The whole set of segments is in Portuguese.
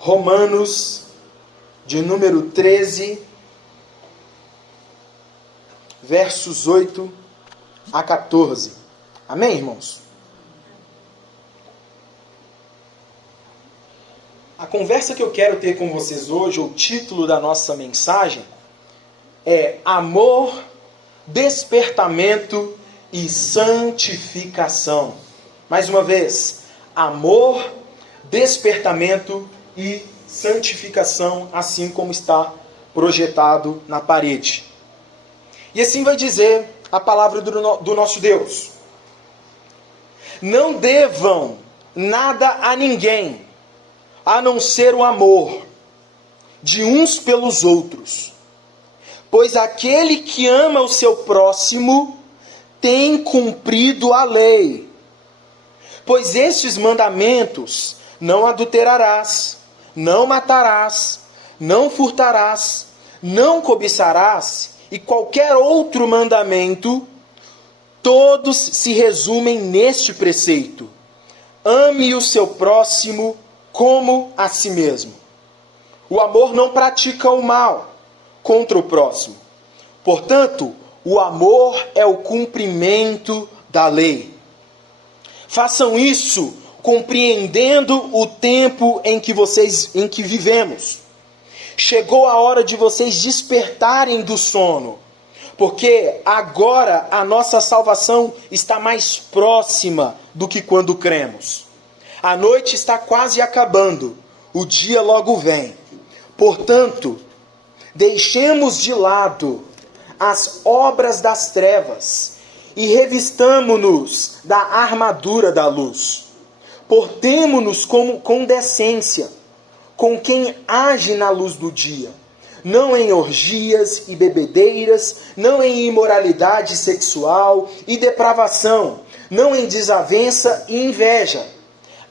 Romanos, de número 13, versos 8 a 14. Amém, irmãos? A conversa que eu quero ter com vocês hoje, o título da nossa mensagem, é Amor, Despertamento e Santificação. Mais uma vez, amor, despertamento e santificação, assim como está projetado na parede. E assim vai dizer a palavra do nosso Deus. Não devam nada a ninguém, a não ser o amor de uns pelos outros. Pois aquele que ama o seu próximo tem cumprido a lei. Pois estes mandamentos: não adulterarás, não matarás, não furtarás, não cobiçarás, e qualquer outro mandamento, todos se resumem neste preceito: ame o seu próximo como a si mesmo. O amor não pratica o mal contra o próximo. Portanto, o amor é o cumprimento da lei. Façam isso compreendendo o tempo em que vivemos. Chegou a hora de vocês despertarem do sono, porque agora a nossa salvação está mais próxima do que quando cremos. A noite está quase acabando, o dia logo vem. Portanto, deixemos de lado as obras das trevas e revistamo-nos da armadura da luz. Portemo-nos com decência, com quem age na luz do dia, não em orgias e bebedeiras, não em imoralidade sexual e depravação, não em desavença e inveja.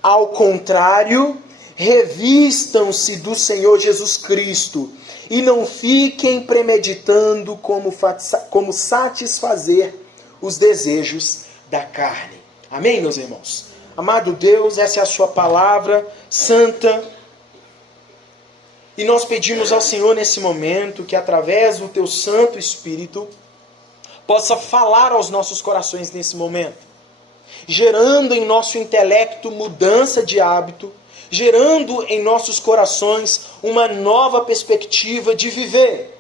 Ao contrário, revistam-se do Senhor Jesus Cristo e não fiquem premeditando como satisfazer os desejos da carne. Amém, meus irmãos? Amado Deus, essa é a sua palavra santa. E nós pedimos ao Senhor nesse momento que através do teu Santo Espírito possa falar aos nossos corações nesse momento, gerando em nosso intelecto mudança de hábito, gerando em nossos corações uma nova perspectiva de viver,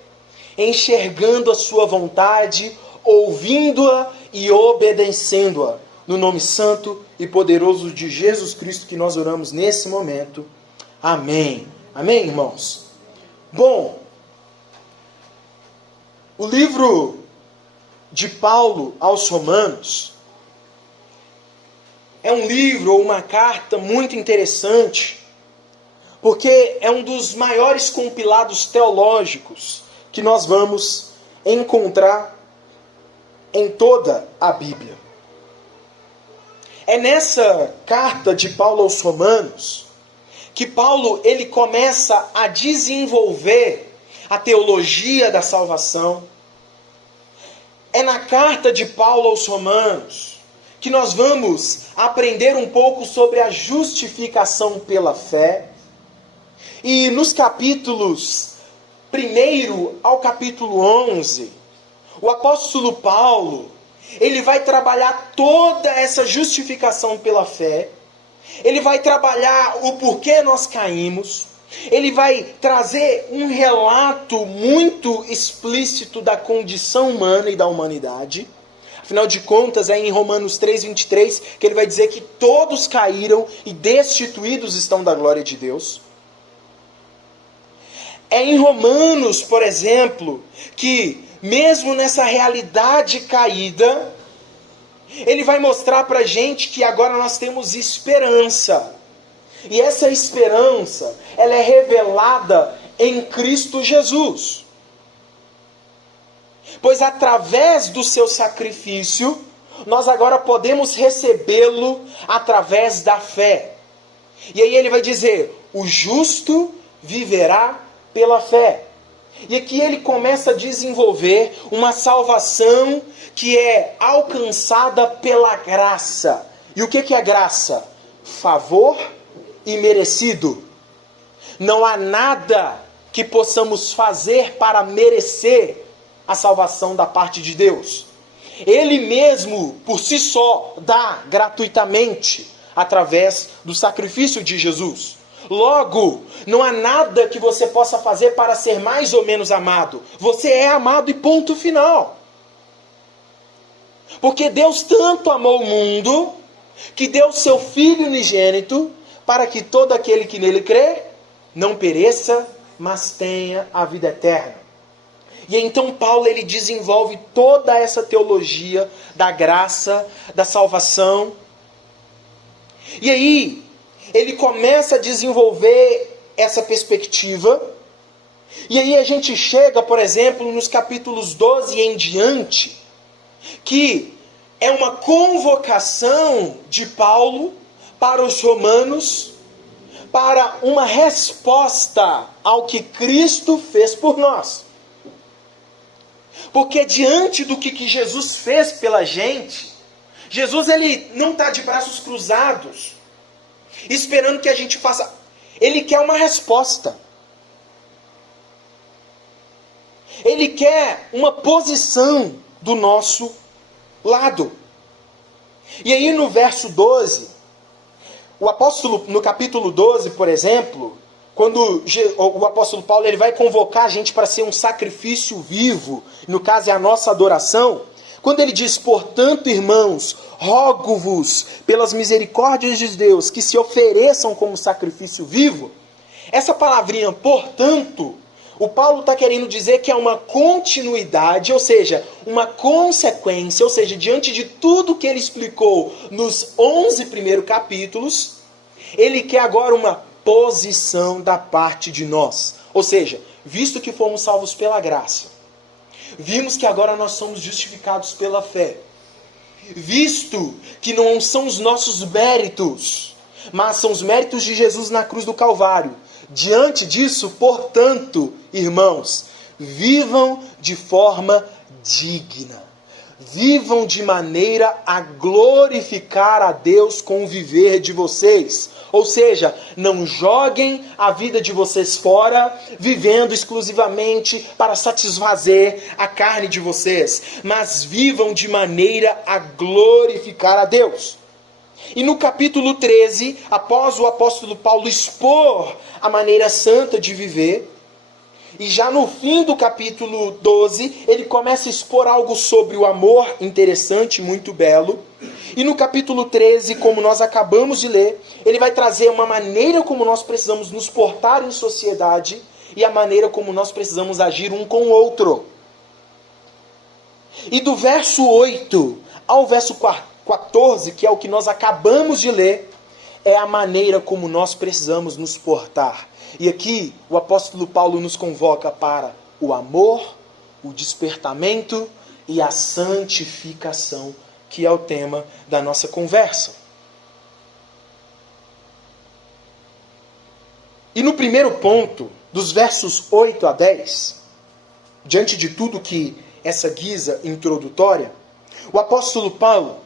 enxergando a sua vontade, ouvindo-a e obedecendo-a. No nome santo e poderoso de Jesus Cristo que nós oramos nesse momento. Amém. Amém, irmãos? Bom, o livro de Paulo aos Romanos é um livro ou uma carta muito interessante, porque é um dos maiores compilados teológicos que nós vamos encontrar em toda a Bíblia. É nessa carta de Paulo aos Romanos que Paulo ele começa a desenvolver a teologia da salvação. É na carta de Paulo aos Romanos que nós vamos aprender um pouco sobre a justificação pela fé. E nos capítulos 1 ao capítulo 11, o apóstolo Paulo, ele vai trabalhar toda essa justificação pela fé. Ele vai trabalhar o porquê nós caímos. Ele vai trazer um relato muito explícito da condição humana e da humanidade. Afinal de contas, é em Romanos 3:23 que ele vai dizer que todos caíram e destituídos estão da glória de Deus. É em Romanos, por exemplo, que mesmo nessa realidade caída, ele vai mostrar para a gente que agora nós temos esperança. E essa esperança, ela é revelada em Cristo Jesus. Pois através do seu sacrifício, nós agora podemos recebê-lo através da fé. E aí ele vai dizer: o justo viverá pela fé. E aqui ele começa a desenvolver uma salvação que é alcançada pela graça. E o que é graça? Favor imerecido. Não há nada que possamos fazer para merecer a salvação da parte de Deus. Ele mesmo, por si só, dá gratuitamente através do sacrifício de Jesus. Logo, não há nada que você possa fazer para ser mais ou menos amado. Você é amado e ponto final. Porque Deus tanto amou o mundo, que deu seu Filho unigênito, para que todo aquele que nele crê, não pereça, mas tenha a vida eterna. E então Paulo ele desenvolve toda essa teologia da graça, da salvação. E aí, ele começa a desenvolver essa perspectiva. E aí a gente chega, por exemplo, nos capítulos 12 em diante, que é uma convocação de Paulo para os romanos, para uma resposta ao que Cristo fez por nós. Porque diante do que Jesus fez pela gente, Jesus ele não está de braços cruzados, esperando que a gente faça. Ele quer uma resposta. Ele quer uma posição do nosso lado. E aí no verso 12, o apóstolo, no capítulo 12, por exemplo, quando o apóstolo Paulo ele vai convocar a gente para ser um sacrifício vivo, no caso é a nossa adoração, quando ele diz, portanto, irmãos, rogo-vos pelas misericórdias de Deus que se ofereçam como sacrifício vivo, essa palavrinha, portanto, o Paulo está querendo dizer que é uma continuidade, ou seja, uma consequência, ou seja, diante de tudo que ele explicou nos 11 primeiros capítulos, ele quer agora uma posição da parte de nós. Ou seja, visto que fomos salvos pela graça, vimos que agora nós somos justificados pela fé, visto que não são os nossos méritos, mas são os méritos de Jesus na cruz do Calvário. Diante disso, portanto, irmãos, vivam de forma digna. Vivam de maneira a glorificar a Deus com o viver de vocês. Ou seja, não joguem a vida de vocês fora, vivendo exclusivamente para satisfazer a carne de vocês, mas vivam de maneira a glorificar a Deus. E no capítulo 13, após o apóstolo Paulo expor a maneira santa de viver, e já no fim do capítulo 12, ele começa a expor algo sobre o amor interessante, muito belo. E no capítulo 13, como nós acabamos de ler, ele vai trazer uma maneira como nós precisamos nos portar em sociedade e a maneira como nós precisamos agir um com o outro. E do verso 8 ao verso 14, que é o que nós acabamos de ler, é a maneira como nós precisamos nos portar. E aqui o apóstolo Paulo nos convoca para o amor, o despertamento e a santificação, que é o tema da nossa conversa. E no primeiro ponto, dos versos 8 a 10, diante de tudo que essa guisa introdutória, o apóstolo Paulo,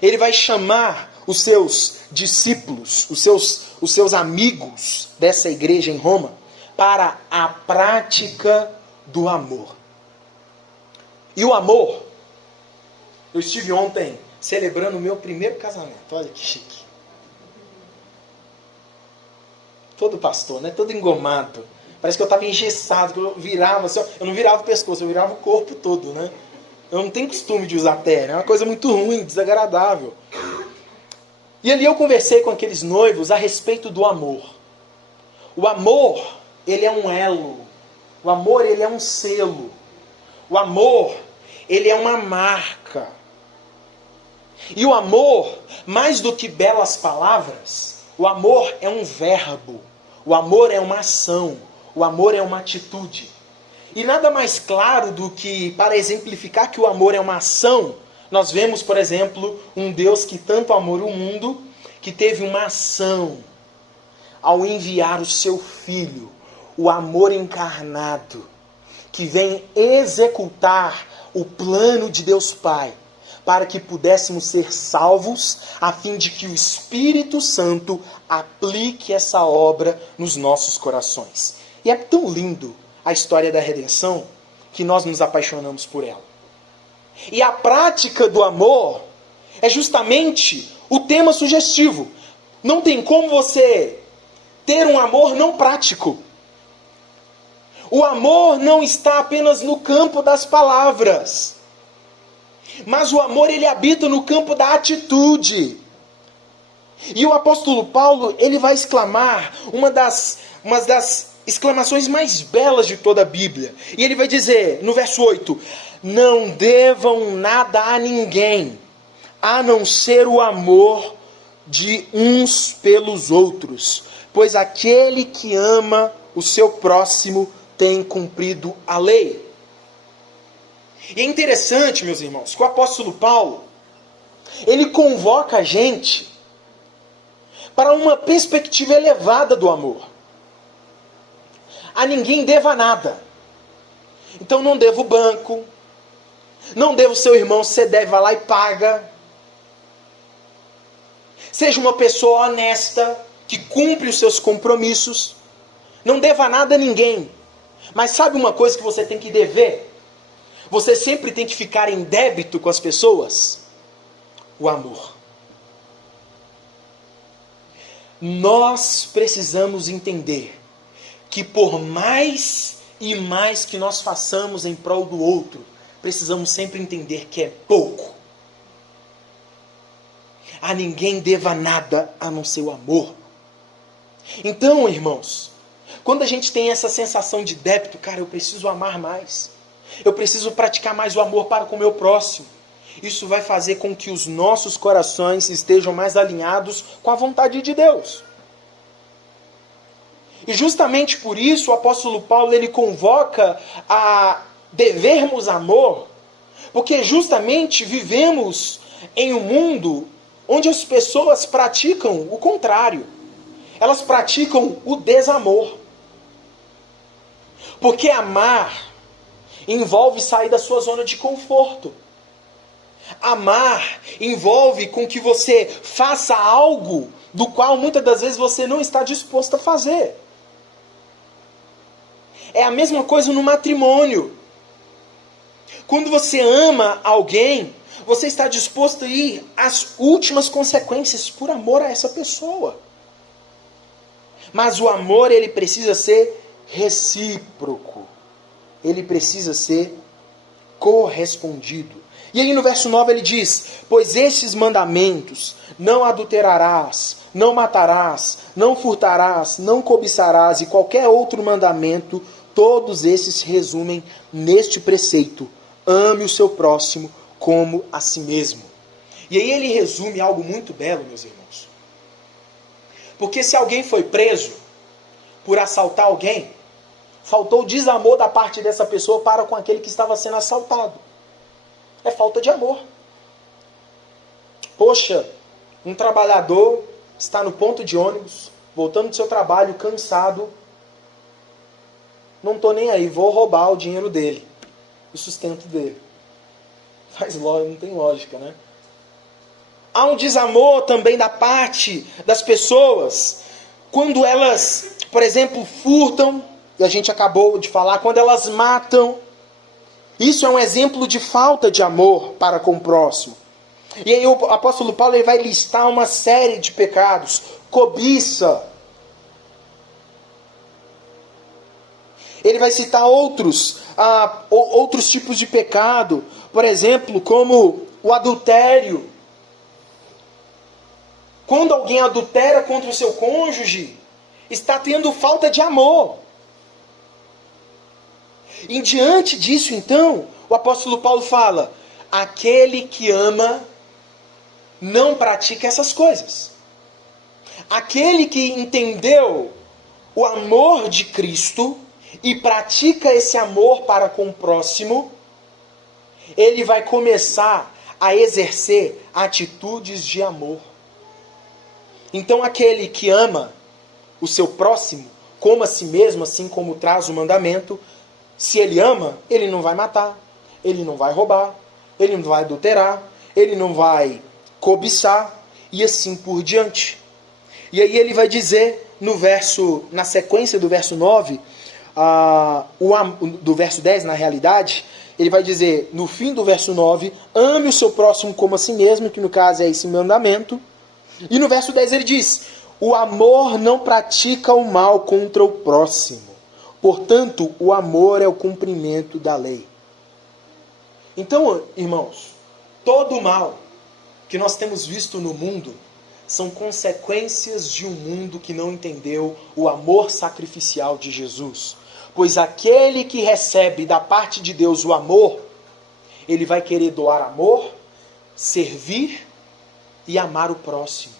ele vai chamar os seus discípulos, os seus amigos dessa igreja em Roma, para a prática do amor. E o amor, eu estive ontem celebrando o meu primeiro casamento, olha que chique. Todo pastor, né? Todo engomado. Parece que eu estava engessado, que eu virava assim, eu não virava o pescoço, eu virava o corpo todo, né? Eu não tenho costume de usar terno, é uma coisa muito ruim, desagradável. E ali eu conversei com aqueles noivos a respeito do amor. O amor, ele é um elo. O amor, ele é um selo. O amor, ele é uma marca. E o amor, mais do que belas palavras, o amor é um verbo. O amor é uma ação. O amor é uma atitude. E nada mais claro do que, para exemplificar que o amor é uma ação, nós vemos, por exemplo, um Deus que tanto amou o mundo, que teve uma ação ao enviar o seu Filho, o amor encarnado, que vem executar o plano de Deus Pai, para que pudéssemos ser salvos, a fim de que o Espírito Santo aplique essa obra nos nossos corações. E é tão lindo a história da redenção que nós nos apaixonamos por ela. E a prática do amor é justamente o tema sugestivo. Não tem como você ter um amor não prático. O amor não está apenas no campo das palavras, mas o amor ele habita no campo da atitude. E o apóstolo Paulo ele vai exclamar uma das exclamações mais belas de toda a Bíblia. E ele vai dizer no verso 8: não devam nada a ninguém, a não ser o amor de uns pelos outros, pois aquele que ama o seu próximo tem cumprido a lei. E é interessante, meus irmãos, que o apóstolo Paulo, ele convoca a gente para uma perspectiva elevada do amor. A ninguém deva nada. Então não devo o banco, não devo o seu irmão, você deve, vai lá e paga. Seja uma pessoa honesta, que cumpre os seus compromissos. Não deva nada a ninguém. Mas sabe uma coisa que você tem que dever? Você sempre tem que ficar em débito com as pessoas? O amor. Nós precisamos entender que por mais e mais que nós façamos em prol do outro, precisamos sempre entender que é pouco. A ninguém deva nada a não ser o amor. Então, irmãos, quando a gente tem essa sensação de débito, cara, eu preciso amar mais. Eu preciso praticar mais o amor para com o meu próximo. Isso vai fazer com que os nossos corações estejam mais alinhados com a vontade de Deus. E justamente por isso o apóstolo Paulo ele convoca a devermos amor, porque justamente vivemos em um mundo onde as pessoas praticam o contrário. Elas praticam o desamor. Porque amar envolve sair da sua zona de conforto. Amar envolve com que você faça algo do qual muitas das vezes você não está disposto a fazer. É a mesma coisa no matrimônio. Quando você ama alguém, você está disposto a ir às últimas consequências por amor a essa pessoa. Mas o amor ele precisa ser recíproco. Ele precisa ser correspondido. E aí no verso 9 ele diz: pois esses mandamentos, não adulterarás, não matarás, não furtarás, não cobiçarás e qualquer outro mandamento, todos esses se resumem neste preceito: ame o seu próximo como a si mesmo. E aí ele resume algo muito belo, meus irmãos. Porque se alguém foi preso por assaltar alguém, faltou desamor da parte dessa pessoa para com aquele que estava sendo assaltado. É falta de amor. Poxa, um trabalhador está no ponto de ônibus, voltando do seu trabalho, cansado. Não estou nem aí, vou roubar o dinheiro dele, o sustento dele. Não tem lógica, né? Há um desamor também da parte das pessoas, quando elas, por exemplo, furtam, e a gente acabou de falar, quando elas matam. Isso é um exemplo de falta de amor para com o próximo. E aí o apóstolo Paulo ele vai listar uma série de pecados. Cobiça. Ele vai citar outros tipos de pecado. Por exemplo, como o adultério. Quando alguém adultera contra o seu cônjuge, está tendo falta de amor. E diante disso, então, o apóstolo Paulo fala: aquele que ama não pratica essas coisas. Aquele que entendeu o amor de Cristo e pratica esse amor para com o próximo, ele vai começar a exercer atitudes de amor. Então aquele que ama o seu próximo como a si mesmo, assim como traz o mandamento, se ele ama, ele não vai matar, ele não vai roubar, ele não vai adulterar, ele não vai cobiçar, e assim por diante. E aí ele vai dizer na sequência do verso 9, do verso 10 na realidade, ele vai dizer no fim do verso 9, ame o seu próximo como a si mesmo, que no caso é esse mandamento. E no verso 10 ele diz, o amor não pratica o mal contra o próximo. Portanto, o amor é o cumprimento da lei. Então, irmãos, todo o mal que nós temos visto no mundo são consequências de um mundo que não entendeu o amor sacrificial de Jesus. Pois aquele que recebe da parte de Deus o amor, ele vai querer doar amor, servir e amar o próximo.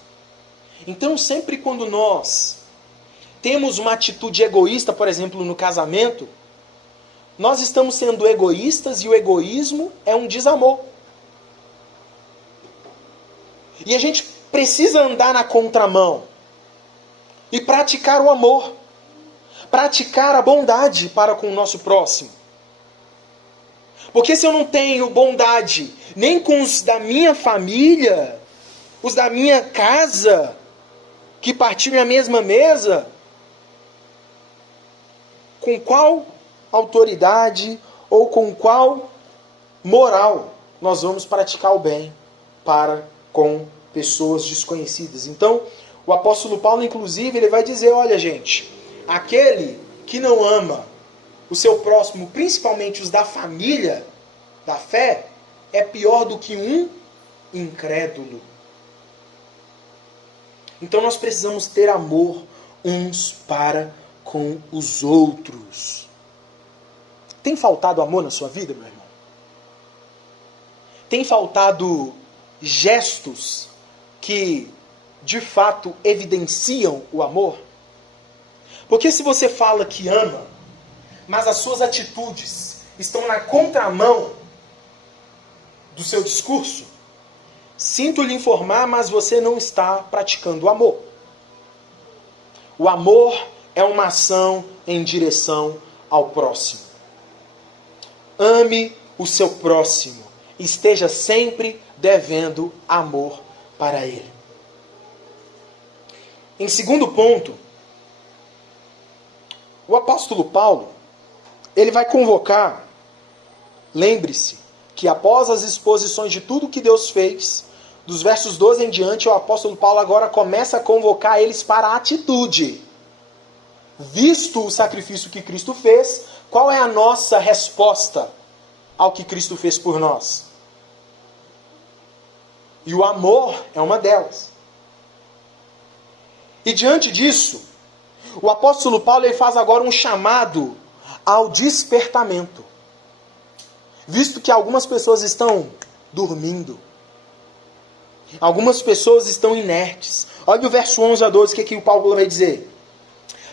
Então, sempre quando nós temos uma atitude egoísta, por exemplo, no casamento, nós estamos sendo egoístas e o egoísmo é um desamor. E a gente precisa andar na contramão e praticar o amor, praticar a bondade para com o nosso próximo. Porque se eu não tenho bondade nem com os da minha família, os da minha casa, que partilham a mesma mesa, com qual autoridade ou com qual moral nós vamos praticar o bem para com pessoas desconhecidas? Então, o apóstolo Paulo, inclusive, ele vai dizer, olha gente, aquele que não ama o seu próximo, principalmente os da família, da fé, é pior do que um incrédulo. Então nós precisamos ter amor uns para com os outros. Tem faltado amor na sua vida, meu irmão? Tem faltado gestos que, de fato, evidenciam o amor? Porque se você fala que ama, mas as suas atitudes estão na contramão do seu discurso, sinto lhe informar, mas você não está praticando o amor. O amor é uma ação em direção ao próximo. Ame o seu próximo. Esteja sempre devendo amor para ele. Em segundo ponto, o apóstolo Paulo, ele vai convocar, lembre-se, que após as exposições de tudo que Deus fez, dos versos 12 em diante, o apóstolo Paulo agora começa a convocar eles para a atitude. Visto o sacrifício que Cristo fez, qual é a nossa resposta ao que Cristo fez por nós? E o amor é uma delas. E diante disso, o apóstolo Paulo ele faz agora um chamado ao despertamento. Visto que algumas pessoas estão dormindo. Algumas pessoas estão inertes. Olha o verso 11 a 12, que o Paulo vai dizer.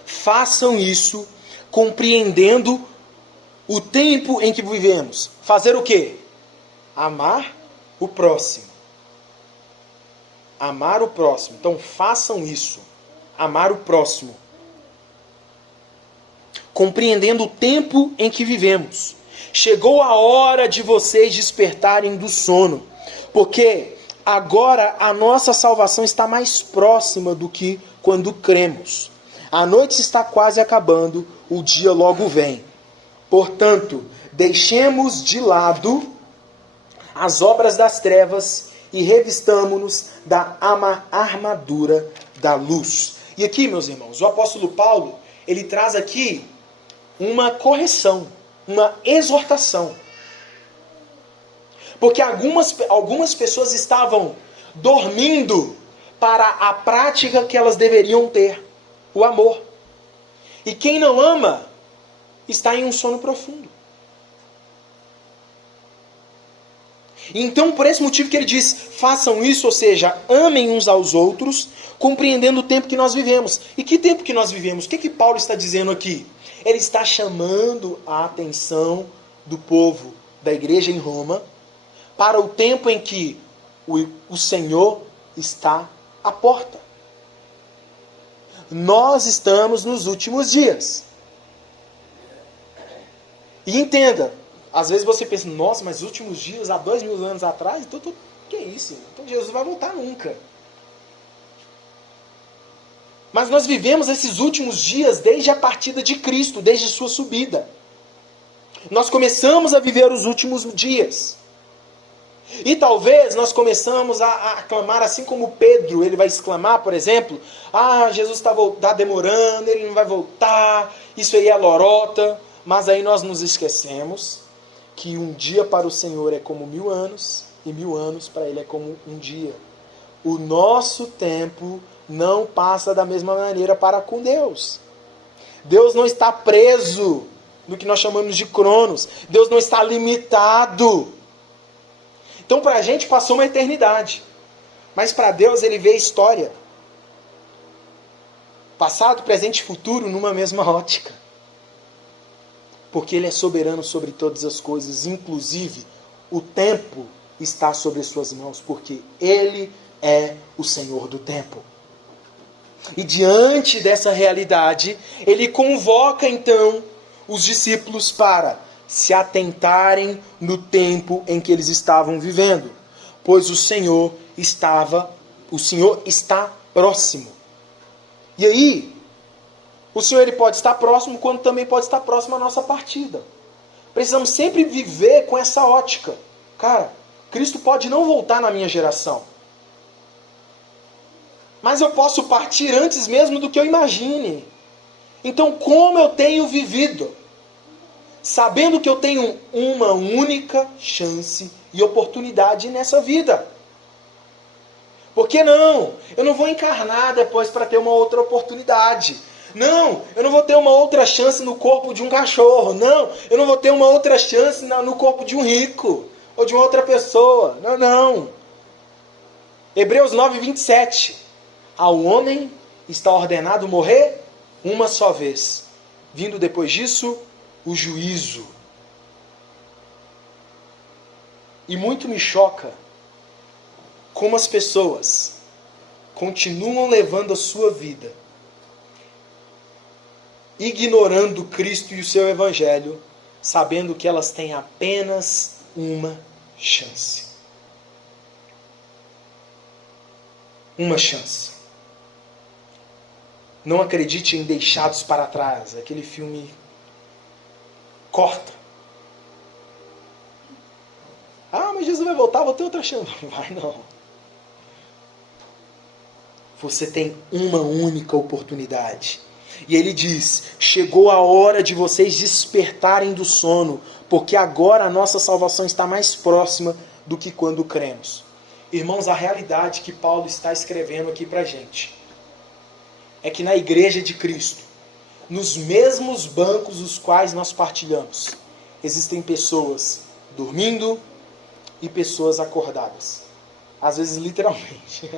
Façam isso compreendendo o tempo em que vivemos. Fazer o quê? Amar o próximo. Amar o próximo. Então façam isso. Amar o próximo. Compreendendo o tempo em que vivemos. Chegou a hora de vocês despertarem do sono. Porque agora a nossa salvação está mais próxima do que quando cremos. A noite está quase acabando, o dia logo vem. Portanto, deixemos de lado as obras das trevas e revistamo-nos da armadura da luz. E aqui, meus irmãos, o apóstolo Paulo, ele traz aqui uma correção, uma exortação. Porque algumas pessoas estavam dormindo para a prática que elas deveriam ter, o amor. E quem não ama está em um sono profundo. Então, por esse motivo que ele diz, façam isso, ou seja, amem uns aos outros, compreendendo o tempo que nós vivemos. E que tempo que nós vivemos? O que Paulo está dizendo aqui? Ele está chamando a atenção do povo da igreja em Roma para o tempo em que o Senhor está à porta. Nós estamos nos últimos dias. E entenda, às vezes você pensa, nossa, mas os últimos dias, há 2000 anos atrás, então Que isso? Então Jesus vai voltar nunca. Mas nós vivemos esses últimos dias desde a partida de Cristo, desde sua subida. Nós começamos a viver os últimos dias. E talvez nós começamos a clamar assim como Pedro, ele vai exclamar, por exemplo, Jesus está demorando, ele não vai voltar, isso aí é lorota. Mas aí nós nos esquecemos que um dia para o Senhor é como 1000 anos, e 1000 anos para Ele é como um dia. O nosso tempo não passa da mesma maneira para com Deus. Deus não está preso no que nós chamamos de cronos. Deus não está limitado. Então para a gente passou uma eternidade. Mas para Deus Ele vê a história. Passado, presente e futuro numa mesma ótica. Porque Ele é soberano sobre todas as coisas. Inclusive, o tempo está sobre suas mãos. Porque Ele é o Senhor do tempo. E diante dessa realidade, Ele convoca então os discípulos para se atentarem no tempo em que eles estavam vivendo. Pois o Senhor está próximo. E aí, o Senhor ele pode estar próximo, quando também pode estar próximo à nossa partida. Precisamos sempre viver com essa ótica. Cara, Cristo pode não voltar na minha geração. Mas eu posso partir antes mesmo do que eu imagine. Então, como eu tenho vivido? Sabendo que eu tenho uma única chance e oportunidade nessa vida. Por que não? Eu não vou encarnar depois para ter uma outra oportunidade. Não, eu não vou ter uma outra chance no corpo de um cachorro. Não, eu não vou ter uma outra chance no corpo de um rico. Ou de uma outra pessoa. Não, não. Hebreus 9:27. Ao homem está ordenado morrer uma só vez. Vindo depois disso, o juízo. E muito me choca como as pessoas continuam levando a sua vida ignorando Cristo e o seu Evangelho, sabendo que elas têm apenas uma chance. Uma chance. Não acredite em Deixados para Trás, aquele filme corta. Mas Jesus vai voltar, vou ter outra chance. Não vai não. Você tem uma única oportunidade. E ele diz, chegou a hora de vocês despertarem do sono, porque agora a nossa salvação está mais próxima do que quando cremos. Irmãos, a realidade que Paulo está escrevendo aqui para a gente é que na igreja de Cristo, nos mesmos bancos os quais nós partilhamos, existem pessoas dormindo e pessoas acordadas. Às vezes literalmente.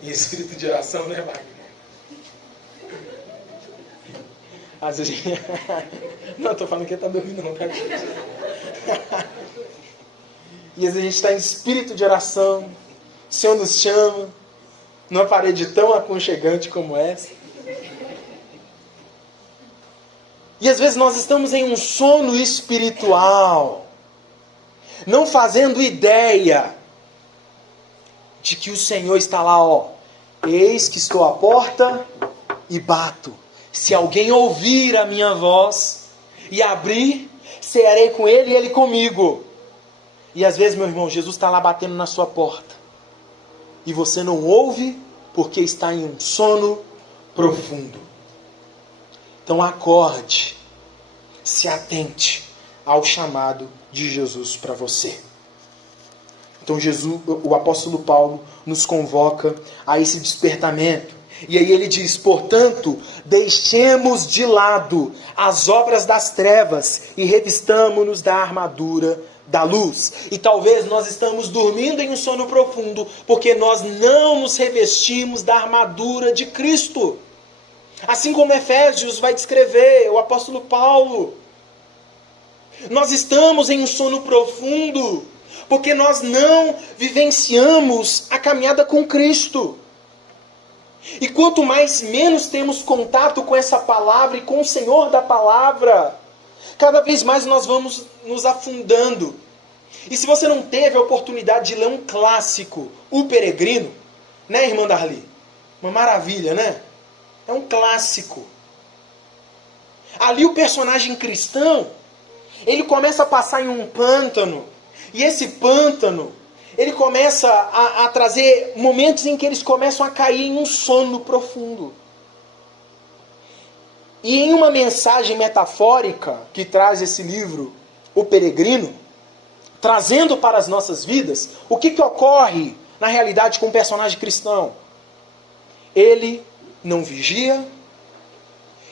Em espírito de oração, né, Wagner? Às vezes... Não, estou falando que ele está dormindo não, tá? E às vezes a gente está em espírito de oração, o Senhor nos chama, numa parede tão aconchegante como essa. E às vezes nós estamos em um sono espiritual, não fazendo ideia de que o Senhor está lá, eis que estou à porta e bato. Se alguém ouvir a minha voz e abrir, cearei com ele e ele comigo. E às vezes, meu irmão, Jesus está lá batendo na sua porta. E você não ouve porque está em um sono profundo. Então acorde, se atente ao chamado de Jesus para você. Então o apóstolo Paulo nos convoca a esse despertamento. E aí ele diz, portanto, deixemos de lado as obras das trevas e revistamo-nos da armadura da luz. E talvez nós estamos dormindo em um sono profundo porque nós não nos revestimos da armadura de Cristo. Assim como Efésios vai descrever, o apóstolo Paulo. Nós estamos em um sono profundo porque nós não vivenciamos a caminhada com Cristo. E quanto menos temos contato com essa palavra e com o Senhor da palavra, cada vez mais nós vamos nos afundando E se você não teve a oportunidade de ler um clássico, O Peregrino, né, irmã Darli? Uma maravilha, né? É um clássico. Ali o personagem cristão, ele começa a passar em um pântano. E esse pântano, ele começa a trazer momentos em que eles começam a cair em um sono profundo. E em uma mensagem metafórica que traz esse livro, O Peregrino, trazendo para as nossas vidas, o que ocorre na realidade com o personagem cristão? Ele não vigia,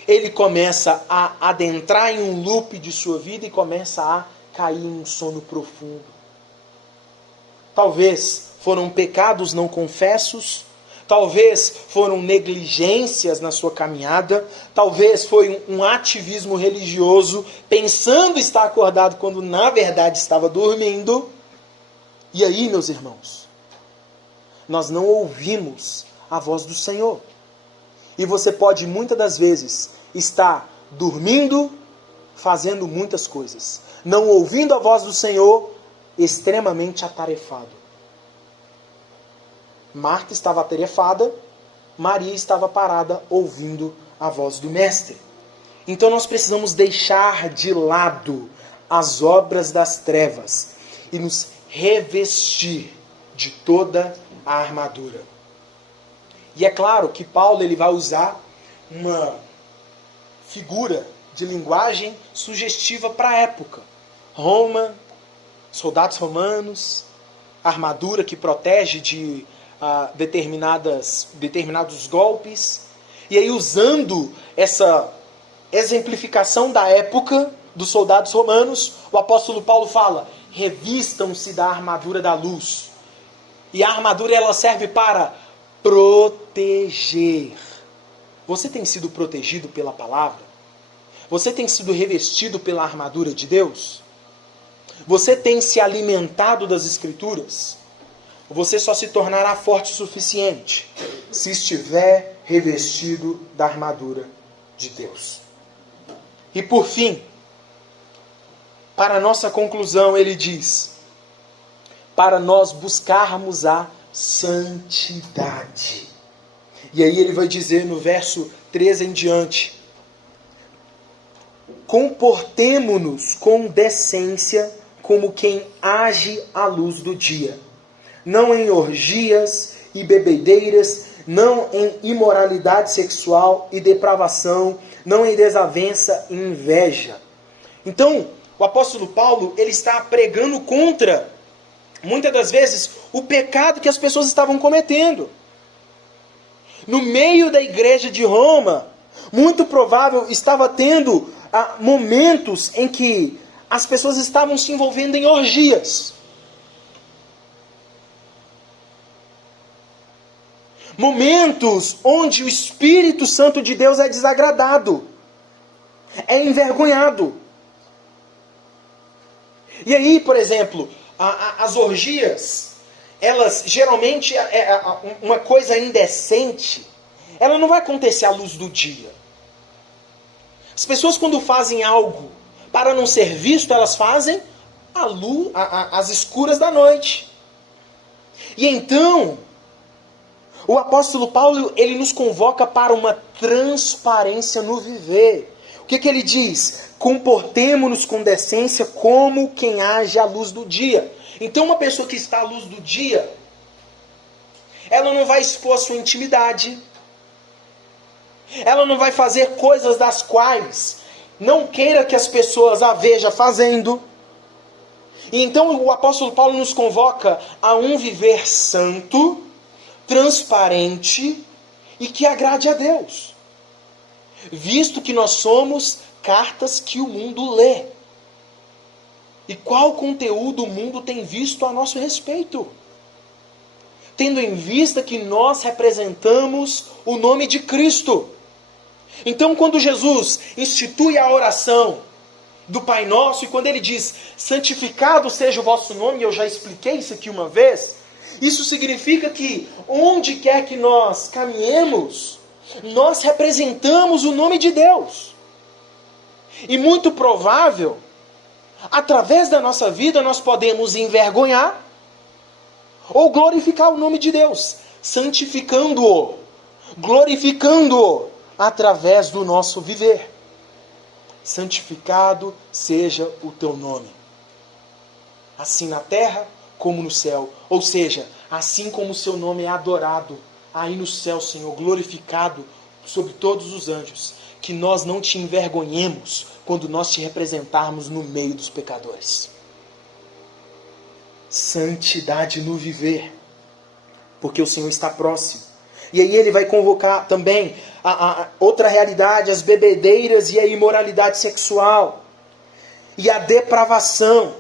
ele começa a adentrar em um loop de sua vida e começa a cair em um sono profundo. Talvez foram pecados não confessos, talvez foram negligências na sua caminhada, talvez foi um ativismo religioso, pensando estar acordado quando na verdade estava dormindo. E aí, meus irmãos, nós não ouvimos a voz do Senhor. E você pode muitas das vezes estar dormindo, fazendo muitas coisas, não ouvindo a voz do Senhor, extremamente atarefado. Marta estava atarefada, Maria estava parada ouvindo a voz do Mestre. Então nós precisamos deixar de lado as obras das trevas e nos revestir de toda a armadura. E é claro que Paulo ele vai usar uma figura de linguagem sugestiva para a época. Roma, soldados romanos, armadura que protege de determinados golpes. E aí, usando essa exemplificação da época dos soldados romanos, o apóstolo Paulo fala: revistam-se da armadura da luz. E a armadura ela serve para proteger. Você tem sido protegido pela palavra? Você tem sido revestido pela armadura de Deus? Você tem se alimentado das Escrituras? Você só se tornará forte o suficiente se estiver revestido da armadura de Deus. E por fim, para a nossa conclusão, ele diz: para nós buscarmos a santidade. E aí ele vai dizer no verso 13 em diante: comportemo-nos com decência como quem age à luz do dia, não em orgias e bebedeiras, não em imoralidade sexual e depravação, não em desavença e inveja. Então, o apóstolo Paulo, ele está pregando contra, muitas das vezes, o pecado que as pessoas estavam cometendo. No meio da igreja de Roma, muito provável estava tendo momentos em que as pessoas estavam se envolvendo em orgias. Momentos onde o Espírito Santo de Deus é desagradado, é envergonhado. E aí, por exemplo, as orgias, elas geralmente, uma coisa indecente, ela não vai acontecer à luz do dia. As pessoas quando fazem algo para não ser visto, elas fazem às escuras da noite. E então, o apóstolo Paulo, ele nos convoca para uma transparência no viver. O que ele diz? Comportemo-nos com decência como quem age à luz do dia. Então uma pessoa que está à luz do dia, ela não vai expor a sua intimidade. Ela não vai fazer coisas das quais não queira que as pessoas a vejam fazendo. E então o apóstolo Paulo nos convoca a um viver santo, transparente e que agrade a Deus. Visto que nós somos cartas que o mundo lê. E qual conteúdo o mundo tem visto a nosso respeito? Tendo em vista que nós representamos o nome de Cristo. Então, quando Jesus institui a oração do Pai Nosso, e quando ele diz, santificado seja o vosso nome, eu já expliquei isso aqui uma vez, isso significa que onde quer que nós caminhemos, nós representamos o nome de Deus. E muito provável, através da nossa vida, nós podemos envergonhar ou glorificar o nome de Deus, santificando-o, glorificando-o através do nosso viver. Santificado seja o teu nome, assim na terra como no céu. Ou seja, assim como o seu nome é adorado aí no céu, Senhor, glorificado sobre todos os anjos, que nós não te envergonhemos quando nós te representarmos no meio dos pecadores. Santidade no viver, porque o Senhor está próximo. E aí ele vai convocar também a outra realidade, as bebedeiras e a imoralidade sexual e a depravação.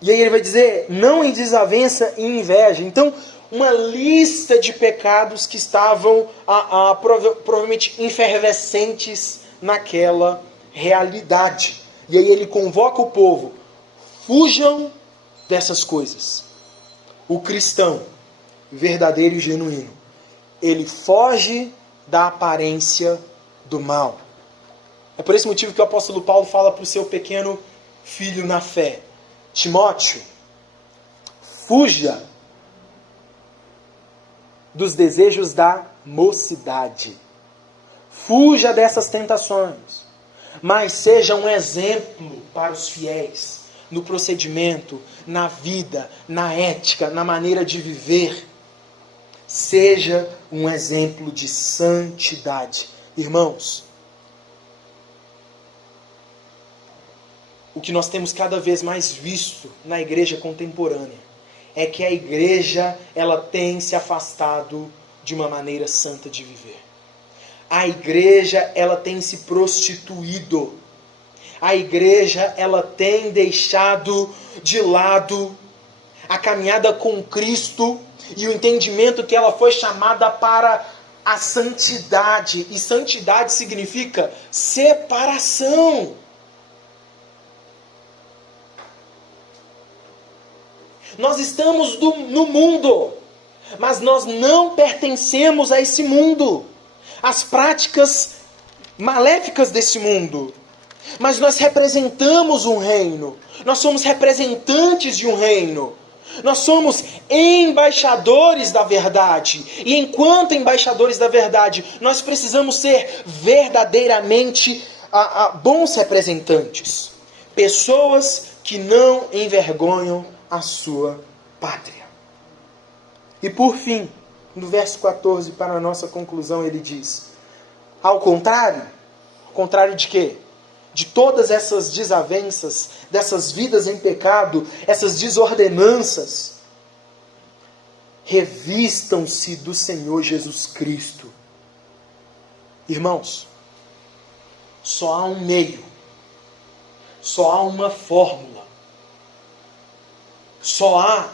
E aí ele vai dizer, não em desavença e inveja. Então, uma lista de pecados que estavam provavelmente efervescentes naquela realidade. E aí ele convoca o povo, fujam dessas coisas. O cristão verdadeiro e genuíno, ele foge da aparência do mal. É por esse motivo que o apóstolo Paulo fala para o seu pequeno filho na fé, Timóteo, fuja dos desejos da mocidade. Fuja dessas tentações, mas seja um exemplo para os fiéis no procedimento, na vida, na ética, na maneira de viver. Seja um exemplo de santidade. Irmãos, o que nós temos cada vez mais visto na igreja contemporânea é que a igreja, ela tem se afastado de uma maneira santa de viver. A igreja, ela tem se prostituído. A igreja, ela tem deixado de lado a caminhada com Cristo e o entendimento que ela foi chamada para a santidade. E santidade significa separação. Nós estamos no mundo, mas nós não pertencemos a esse mundo, às práticas maléficas desse mundo. Mas nós representamos um reino, nós somos representantes de um reino, nós somos embaixadores da verdade. E enquanto embaixadores da verdade, nós precisamos ser verdadeiramente bons representantes, pessoas que não envergonham a sua pátria. E por fim, no verso 14, para a nossa conclusão, ele diz, ao contrário de quê? De todas essas desavenças, dessas vidas em pecado, essas desordenanças, revistam-se do Senhor Jesus Cristo. Irmãos, só há um meio, só há uma fórmula, só há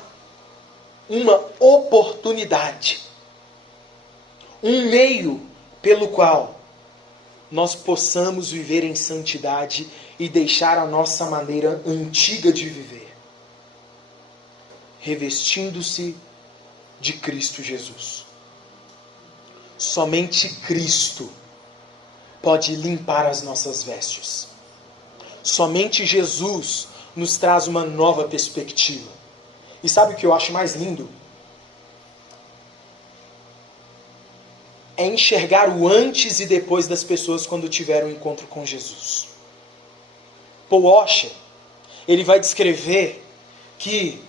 uma oportunidade, um meio pelo qual nós possamos viver em santidade e deixar a nossa maneira antiga de viver, revestindo-se de Cristo Jesus. Somente Cristo pode limpar as nossas vestes. Somente Jesus nos traz uma nova perspectiva. E sabe o que eu acho mais lindo? É enxergar o antes e depois das pessoas quando tiveram um encontro com Jesus. Paul Washer, ele vai descrever que,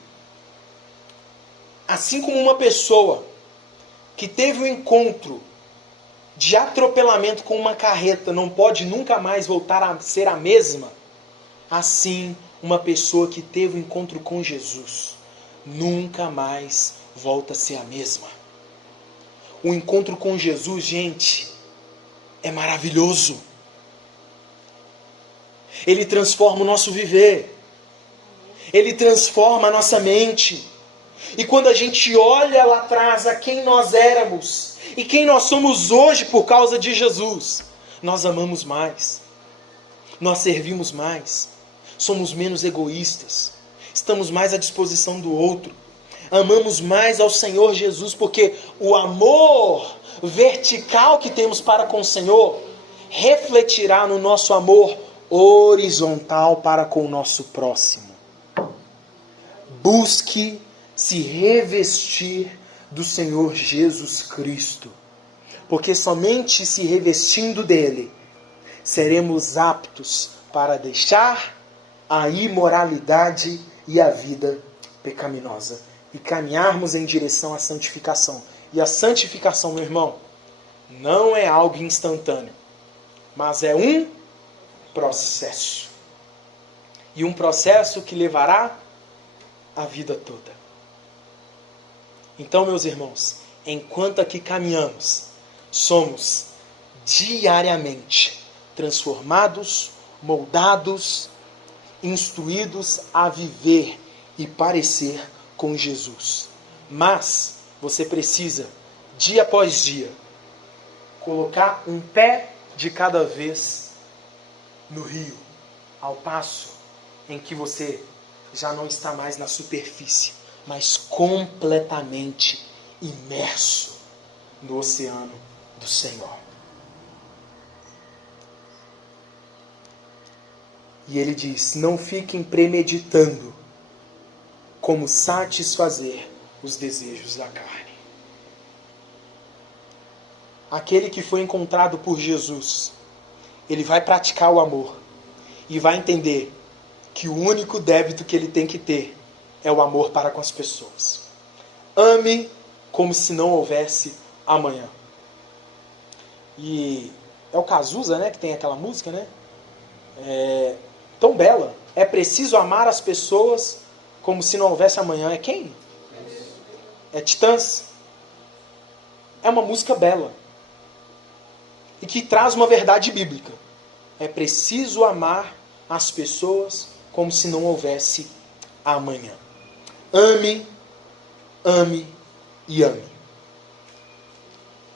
assim como uma pessoa que teve um encontro de atropelamento com uma carreta não pode nunca mais voltar a ser a mesma, assim uma pessoa que teve um encontro com Jesus nunca mais volta a ser a mesma. O encontro com Jesus, gente, é maravilhoso. Ele transforma o nosso viver. Ele transforma a nossa mente. E quando a gente olha lá atrás a quem nós éramos e quem nós somos hoje por causa de Jesus, nós amamos mais. Nós servimos mais. Somos menos egoístas. Estamos mais à disposição do outro. Amamos mais ao Senhor Jesus, porque o amor vertical que temos para com o Senhor refletirá no nosso amor horizontal para com o nosso próximo. Busque se revestir do Senhor Jesus Cristo, porque somente se revestindo dele seremos aptos para deixar a imoralidade e a vida pecaminosa e caminharmos em direção à santificação. E a santificação, meu irmão, não é algo instantâneo, mas é um processo. E um processo que levará a vida toda. Então, meus irmãos, enquanto aqui caminhamos, somos diariamente transformados, moldados, instruídos a viver e parecer com Jesus. Mas você precisa, dia após dia, colocar um pé de cada vez no rio, ao passo em que você já não está mais na superfície, mas completamente imerso no oceano do Senhor. E ele diz: não fiquem premeditando como satisfazer os desejos da carne. Aquele que foi encontrado por Jesus, ele vai praticar o amor e vai entender que o único débito que ele tem que ter é o amor para com as pessoas. Ame como se não houvesse amanhã. E é o Cazuza, né, que tem aquela música, né? Tão bela. É preciso amar as pessoas como se não houvesse amanhã. É quem? É Titãs. É uma música bela. E que traz uma verdade bíblica. É preciso amar as pessoas como se não houvesse amanhã. Ame, ame e ame.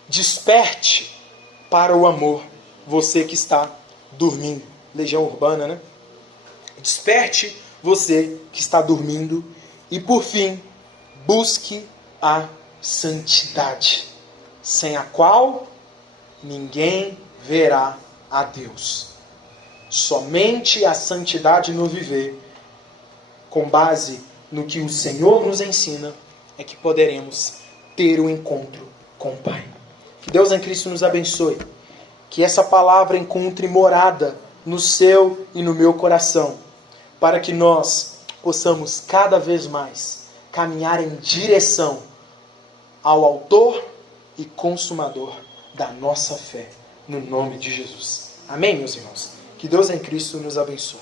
Desperte para o amor você que está dormindo. Legião Urbana, né? Desperte você que está dormindo. E por fim, busque a santidade, sem a qual ninguém verá a Deus. Somente a santidade no viver, com base no que o Senhor nos ensina, é que poderemos ter um encontro com o Pai. Que Deus em Cristo nos abençoe. Que essa palavra encontre morada no seu e no meu coração, para que nós possamos cada vez mais caminhar em direção ao autor e consumador da nossa fé, no nome de Jesus. Amém, meus irmãos? Que Deus em Cristo nos abençoe.